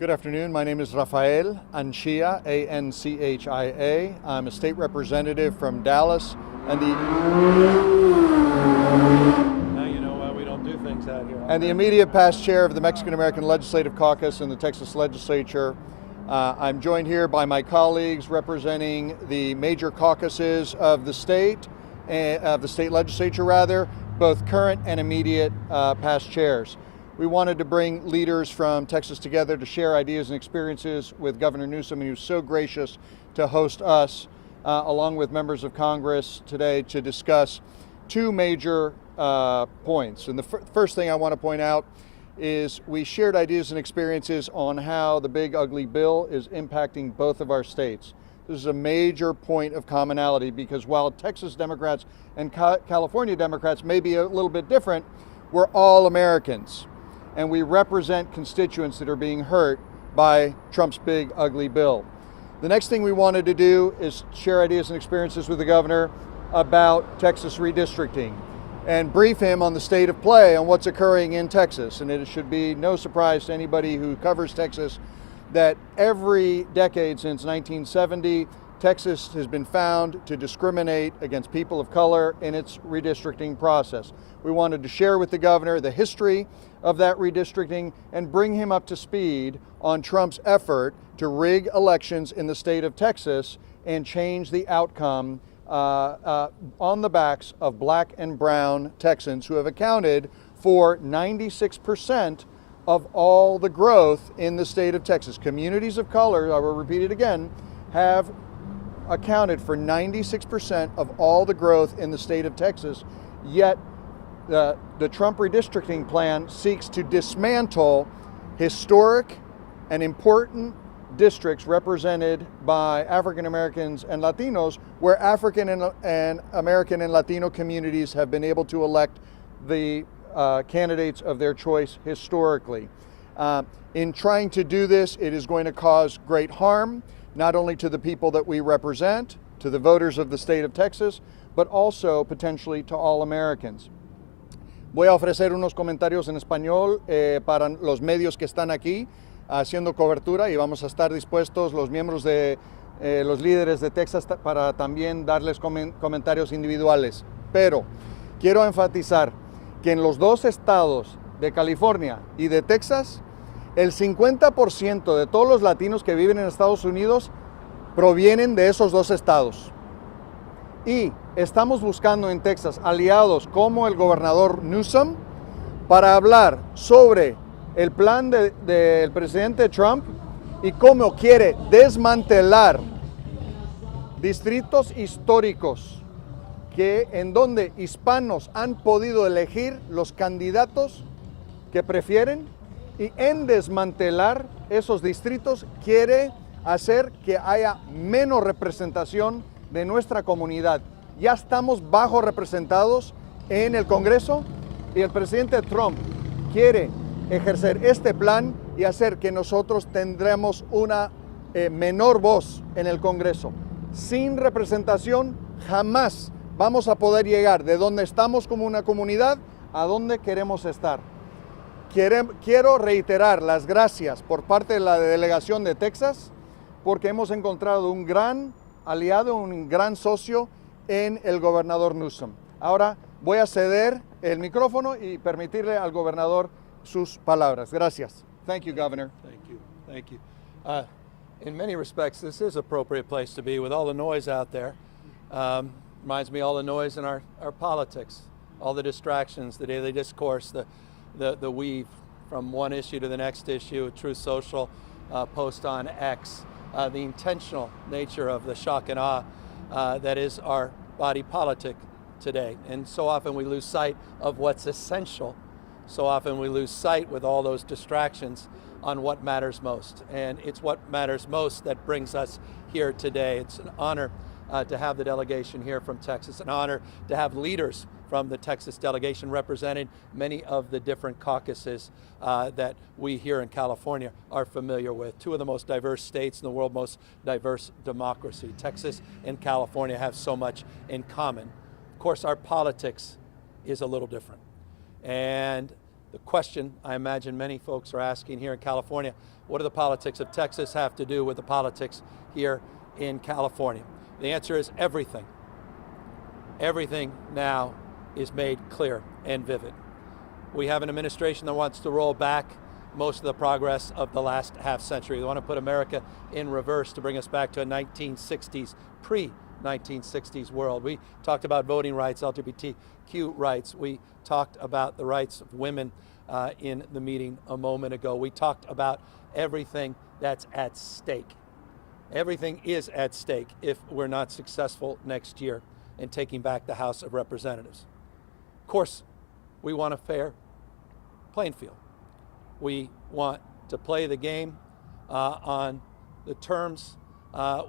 Good afternoon. My name is Rafael Anchia, A-N-C-H-I-A. I'm a state representative from Dallas and Now you know why we don't do things out here. the immediate past chair of the Mexican-American Legislative Caucus in the Texas Legislature. I'm joined here by my colleagues representing the major caucuses of the state legislature rather, both current and immediate past chairs. We wanted to bring leaders from Texas together to share ideas and experiences with Governor Newsom, who's so gracious to host us, along with members of Congress today, to discuss two major points. And the first thing I want to point out is we shared ideas and experiences on how the big ugly bill is impacting both of our states. This is a major point of commonality because while Texas Democrats and California Democrats may be a little bit different, we're all Americans. And we represent constituents that are being hurt by Trump's big ugly bill. The next thing we wanted to do is share ideas and experiences with the governor about Texas redistricting and brief him on the state of play on what's occurring in Texas. And it should be no surprise to anybody who covers Texas that every decade since 1970, Texas has been found to discriminate against people of color in its redistricting process. We wanted to share with the governor the history of that redistricting and bring him up to speed on Trump's effort to rig elections in the state of Texas and change the outcome on the backs of black and brown Texans who have accounted for 96% of all the growth in the state of Texas. Communities of color, I will repeat it again, have accounted for 96% of all the growth in the state of Texas, yet the Trump redistricting plan seeks to dismantle historic and important districts represented by African Americans and Latinos, where African and American and Latino communities have been able to elect the candidates of their choice historically. In trying to do this, it is going to cause great harm, not only to the people that we represent, to the voters of the state of Texas, but also potentially to all Americans. Voy a ofrecer unos comentarios en español para los medios que están aquí haciendo cobertura y vamos a estar dispuestos los miembros de los líderes de Texas para también darles comentarios individuales. Pero quiero enfatizar que en los dos estados de California y de Texas, el 50% de todos los latinos que viven en Estados Unidos provienen de esos dos estados. Y estamos buscando en Texas aliados como el gobernador Newsom para hablar sobre el plan del presidente Trump y cómo quiere desmantelar distritos históricos en donde hispanos han podido elegir los candidatos que prefieren, y en desmantelar esos distritos quiere hacer que haya menos representación de nuestra comunidad. Ya estamos bajo representados en el Congreso y el presidente Trump quiere ejercer este plan y hacer que nosotros tendremos una menor voz en el Congreso. Sin representación jamás vamos a poder llegar de donde estamos como una comunidad a donde queremos estar. Quiero reiterar las gracias por parte de la delegación de Texas porque hemos encontrado un gran aliado, un gran socio en el gobernador Newsom. Ahora voy a ceder el micrófono y permitirle al gobernador sus palabras. Gracias. Thank you, Governor. Thank you. Thank you. In many respects, this is an appropriate place to be with all the noise out there. Reminds me of all the noise in our politics, all the distractions, the daily discourse, the weave from one issue to the next issue, Truth Social, post on X, the intentional nature of the shock and awe that is our body politic today. And so often we lose sight of what's essential. So often we lose sight with all those distractions on what matters most. And it's what matters most that brings us here today. It's an honor to have the delegation here from Texas, an honor to have leaders from the Texas delegation representing many of the different caucuses that we here in California are familiar with. Two of the most diverse states in the world, most diverse democracy. Texas and California have so much in common. Of course, our politics is a little different. And The question I imagine many folks are asking here in California, what do the politics of Texas have to do with the politics here in California? The answer is everything. Everything now is made clear and vivid. We have an administration that wants to roll back most of the progress of the last half century. They want to put America in reverse to bring us back to a 1960s, pre-1960s world. We talked about voting rights, LGBTQ rights. We talked about the rights of women in the meeting a moment ago. We talked about everything that's at stake. Everything is at stake if we're not successful next year in taking back the House of Representatives. Of course, we want a fair playing field. We want to play the game on the terms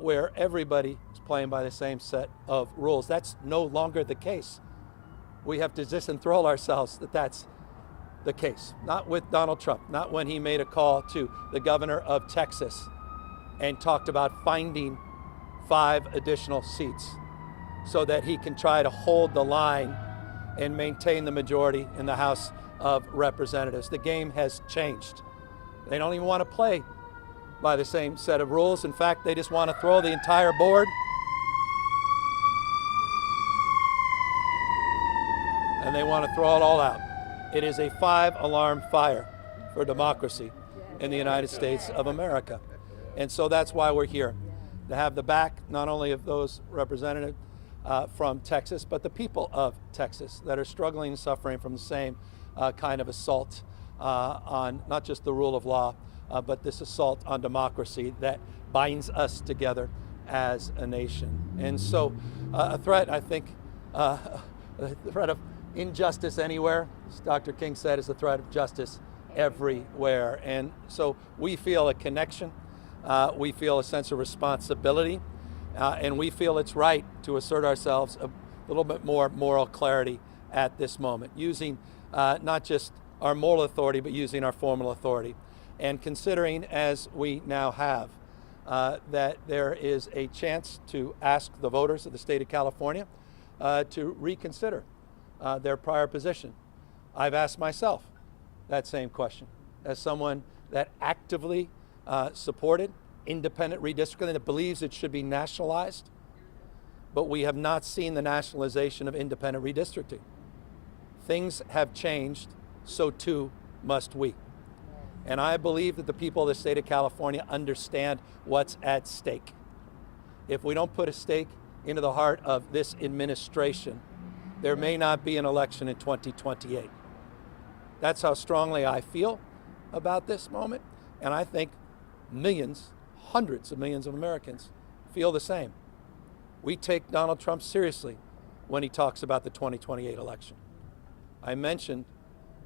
where everybody is playing by the same set of rules. That's no longer the case. We have to disenthrall ourselves that that's the case. Not with Donald Trump, not when he made a call to the governor of Texas and talked about finding 5 additional seats so that he can try to hold the line and maintain the majority in the House of Representatives. The game has changed. They don't even want to play by the same set of rules. In fact, they just want to throw the entire board and they want to throw it all out. It is a 5-alarm fire for democracy in the United States of America. And so that's why we're here, to have the back not only of those representatives from Texas, but the people of Texas that are struggling and suffering from the same kind of assault on not just the rule of law, but this assault on democracy that binds us together as a nation. And so a threat, I think, the threat of injustice anywhere, as Dr. King said, is a threat of justice everywhere. And so we feel a connection, we feel a sense of responsibility, and we feel it's right to assert ourselves a little bit more moral clarity at this moment, using not just our moral authority, but using our formal authority. And considering, as we now have, that there is a chance to ask the voters of the state of California to reconsider their prior position. I've asked myself that same question as someone that actively supported independent redistricting, that believes it should be nationalized, but we have not seen the nationalization of independent redistricting. Things have changed, so too must we. And I believe that the people of the state of California understand what's at stake. If we don't put a stake into the heart of this administration, there may not be an election in 2028. That's how strongly I feel about this moment, and I think millions, hundreds of millions of Americans feel the same. We take Donald Trump seriously when he talks about the 2028 election. I mentioned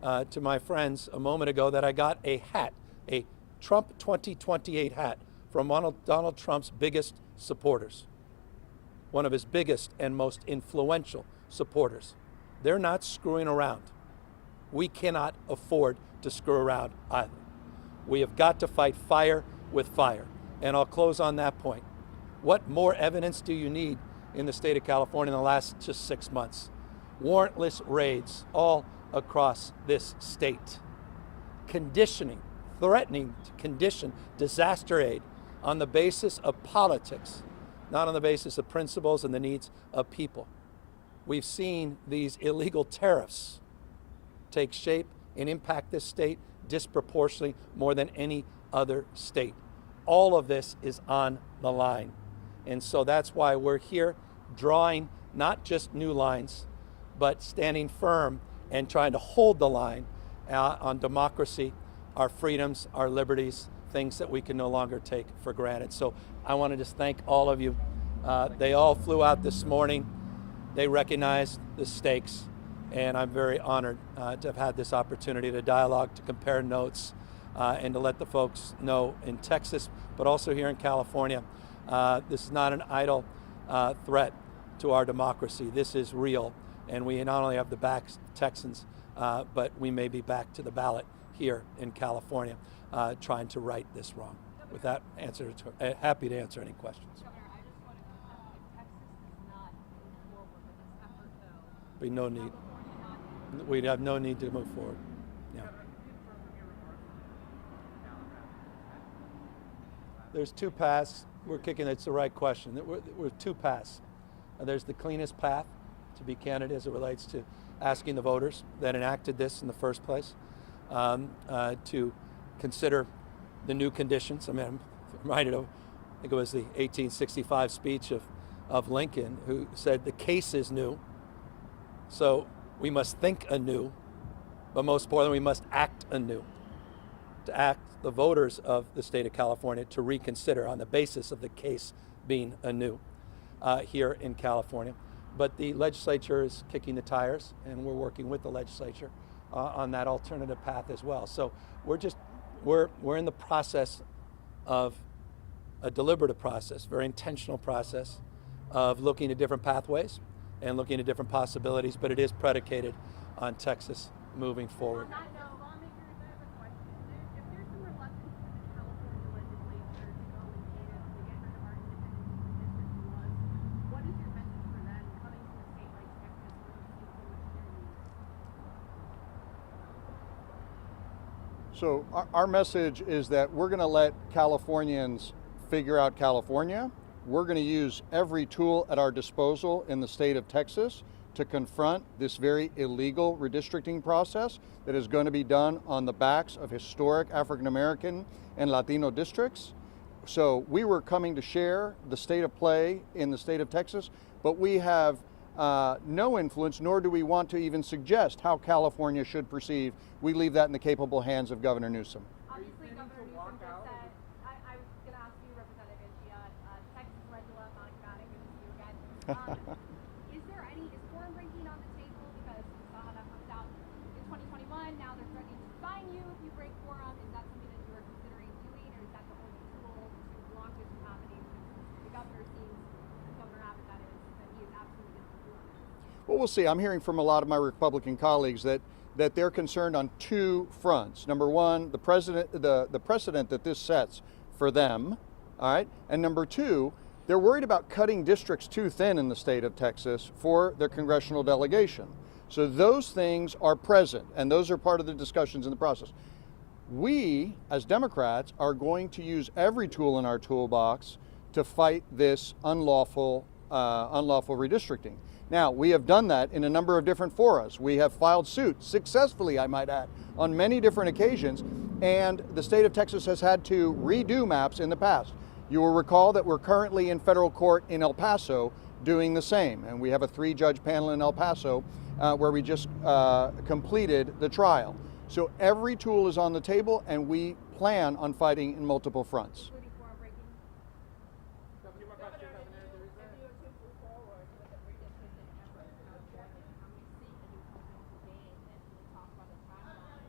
to my friends a moment ago that I got a hat, a Trump 2028 hat from one of Donald Trump's biggest supporters, one of his biggest and most influential supporters. They're not screwing around. We cannot afford to screw around either. We have got to fight fire with fire. And I'll close on that point. What more evidence do you need in the state of California in the last just 6 months? Warrantless raids all across this state. Conditioning, threatening to condition disaster aid on the basis of politics, not on the basis of principles and the needs of people. We've seen these illegal tariffs take shape and impact this state disproportionately more than any other state. All of this is on the line. And so that's why we're here drawing not just new lines, but standing firm and trying to hold the line on democracy, our freedoms, our liberties, things that we can no longer take for granted. So I want to just thank all of you. They all flew out this morning. They recognized the stakes, and I'm very honored to have had this opportunity to dialogue, to compare notes, and to let the folks know in Texas, but also here in California, this is not an idle threat to our democracy. This is real, and we not only have the backs of Texans, but we may be back to the ballot here in California trying to right this wrong. With that, happy to answer any questions. Be no need. We'd have no need to move forward. Yeah. There's two paths. We're kicking, it's the right question. We're two paths. There's the cleanest path, to be candid, as it relates to asking the voters that enacted this in the first place to consider the new conditions. I mean, I'm reminded of, I think it was the 1865 speech of Lincoln, who said the case is new, so we must think anew, but most importantly, we must act anew. To act the voters of the state of California to reconsider on the basis of the case being anew here in California. But the legislature is kicking the tires, and we're working with the legislature on that alternative path as well. So we're in the process of a deliberative process, very intentional process of looking at different pathways and looking at different possibilities, but it is predicated on Texas moving forward. So our message is that we're going to let Californians figure out California. We're going to use every tool at our disposal in the state of Texas to confront this very illegal redistricting process that is going to be done on the backs of historic African American and Latino districts. So we were coming to share the state of play in the state of Texas, but we have no influence, nor do we want to even suggest how California should proceed. We leave that in the capable hands of Governor Newsom. Obviously, Governor Newsom just said, I was going to ask you, Representative Gia, Texas legislature, monocratic, and you again. Is foreign ranking on the table? Because we saw how that worked out in 2021. Now they're threatening to fine you if you break quorum. Is that something that you are considering doing, or is that the only tool to block this from happening? The governor seems, Governor Abbott, that he is absolutely against the rule. Well, we'll see. I'm hearing from a lot of my Republican colleagues that they're concerned on two fronts. Number one, the precedent that this sets for them, all right? And number two, they're worried about cutting districts too thin in the state of Texas for their congressional delegation. So those things are present, and those are part of the discussions in the process. We, as Democrats, are going to use every tool in our toolbox to fight this unlawful redistricting. Now, we have done that in a number of different forums. We have filed suit successfully, I might add, on many different occasions, and the state of Texas has had to redo maps in the past. You will recall that we're currently in federal court in El Paso doing the same, and we have a 3-judge panel in El Paso where we just completed the trial. So every tool is on the table, and we plan on fighting in multiple fronts.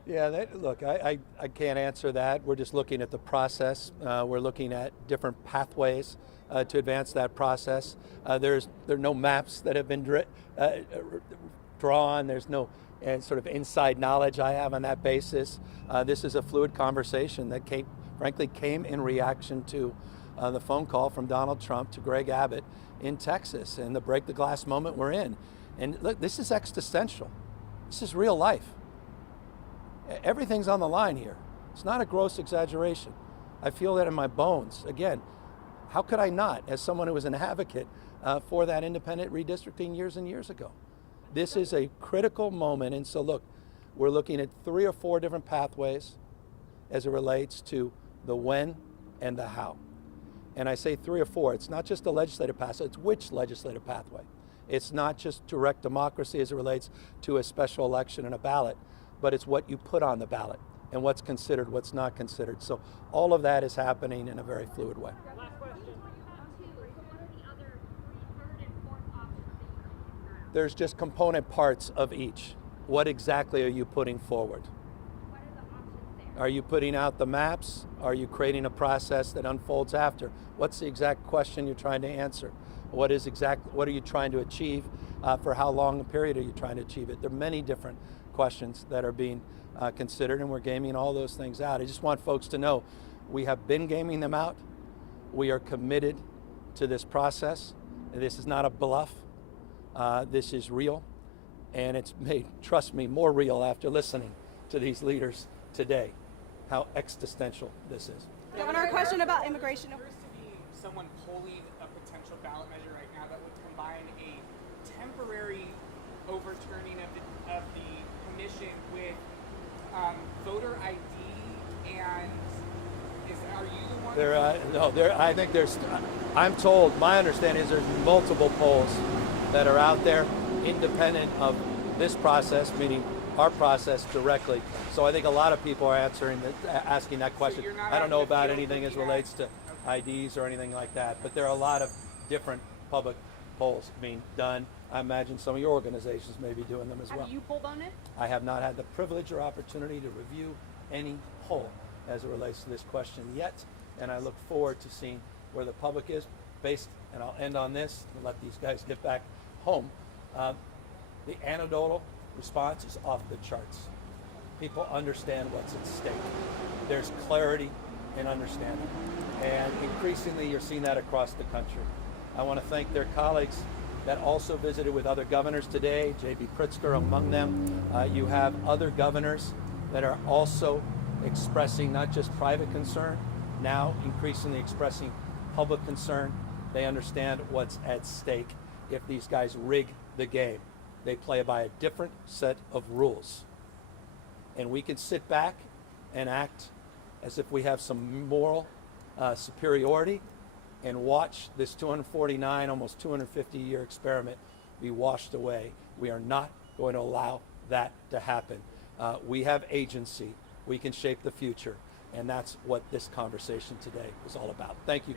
Yeah, look, I can't answer that. We're just looking at the process. We're looking at different pathways to advance that process. There are no maps that have been drawn. There's no sort of inside knowledge I have on that basis. This is a fluid conversation that frankly came in reaction to the phone call from Donald Trump to Greg Abbott in Texas and the break the glass moment we're in. And look, this is existential. This is real life. Everything's on the line here. It's not a gross exaggeration. I feel that in my bones. Again, how could I not, as someone who was an advocate for that independent redistricting years and years ago? This is a critical moment, and so look, we're looking at 3 or 4 different pathways as it relates to the when and the how. And I say 3 or 4, it's not just a legislative pathway, it's which legislative pathway. It's not just direct democracy as it relates to a special election and a ballot, but it's what you put on the ballot and what's considered, what's not considered. So all of that is happening in a very fluid way. There's just component parts of each. What exactly are you putting forward? What are the options there? Are you putting out the maps? Are you creating a process that unfolds after? What's the exact question you're trying to answer? What are you trying to achieve? For how long a period are you trying to achieve it? There are many different questions that are being considered, and we're gaming all those things out. I just want folks to know we have been gaming them out. We are committed to this process. This is not a bluff. This is real, and it's made, trust me, more real after listening to these leaders today, how existential this is. Governor, a question about immigration. There appears to be someone polling a potential ballot measure right now that would combine a temporary overturning of the commission with voter ID and are you the one? I think there's. I'm told. My understanding is there's multiple polls that are out there, independent of this process, meaning our process directly. So I think a lot of people are asking that question. So you're not I out don't know in the about field anything as looking relates to at- IDs or anything like that. But there are a lot of different public polls being done. I imagine some of your organizations may be doing them as well. Have you polled on it? I have not had the privilege or opportunity to review any poll as it relates to this question yet, and I look forward to seeing where the public is based, and I'll end on this and let these guys get back home. The anecdotal response is off the charts. People understand what's at stake. There's clarity and understanding, and increasingly you're seeing that across the country. I want to thank their colleagues that also visited with other governors today, J.B. Pritzker among them. You have other governors that are also expressing not just private concern, now increasingly expressing public concern. They understand what's at stake if these guys rig the game. They play by a different set of rules. And we can sit back and act as if we have some moral superiority and watch this 249, almost 250-year experiment be washed away. We are not going to allow that to happen. We have agency. We can shape the future. And that's what this conversation today was all about. Thank you.